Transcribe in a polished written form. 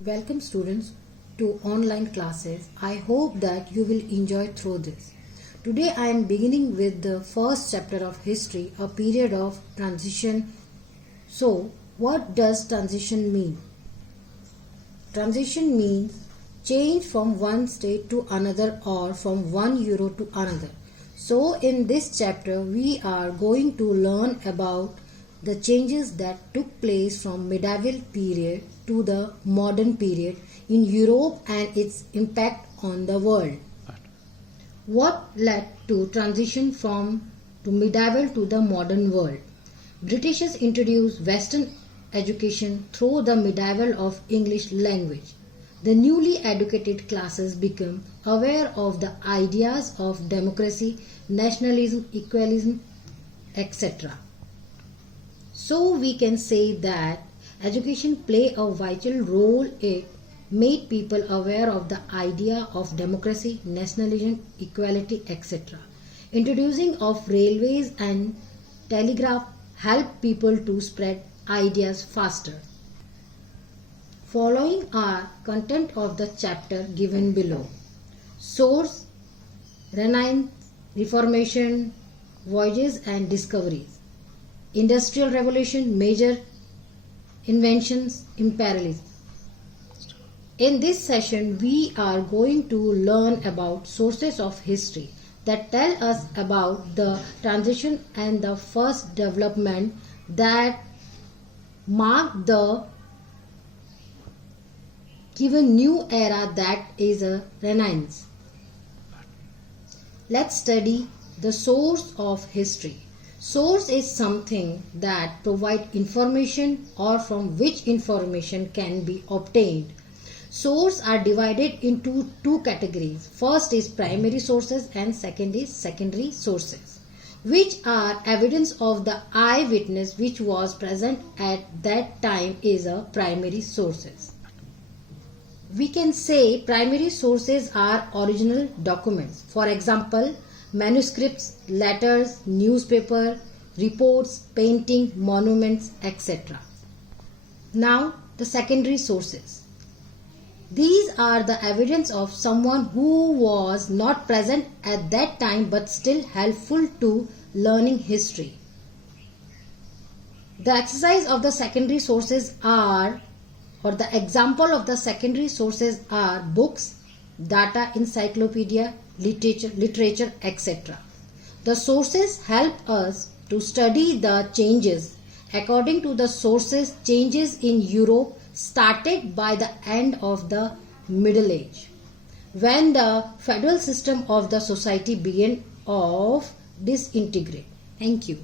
Welcome students to online classes. I hope that you will enjoy through this. Today I am beginning with the first chapter of history, a period of transition. So, what does transition mean? Transition means change from one state to another or from one euro to another. So, in this chapter we are going to learn about the changes that took place from medieval period to the modern period in Europe and its impact on the world. What led to transition from medieval to the modern world? Britishers introduced Western education through the medieval of English language. The newly educated classes became aware of the ideas of democracy, nationalism, equalism, etc. So we can say that education played a vital role. It made people aware of the idea of democracy, nationalism, equality, etc. Introducing of railways and telegraph helped people to spread ideas faster. Following are content of the chapter given below. Source: Renaissance, Reformation, voyages and discoveries. Industrial Revolution, major inventions, imperialism. In this session, we are going to learn about sources of history that tell us about the transition and the first development that marked the given new era, that is a Renaissance. Let's study the source of history. Source is something that provides information or from which information can be obtained. Sources are divided into two categories. First is primary sources and second is secondary sources, which are evidence of the eyewitness which was present at that time is a primary sources. We can say primary sources are original documents. For example, manuscripts, letters, newspaper, reports, painting, monuments, etc. Now, the secondary sources. These are the evidence of someone who was not present at that time but still helpful to learning history. The exercise of the secondary sources are, or the example of the secondary sources are books, data, encyclopedia, literature, etc. The sources help us to study the changes. According to the sources, changes in Europe started by the end of the Middle Age, when the feudal system of the society began to disintegrate. Thank you.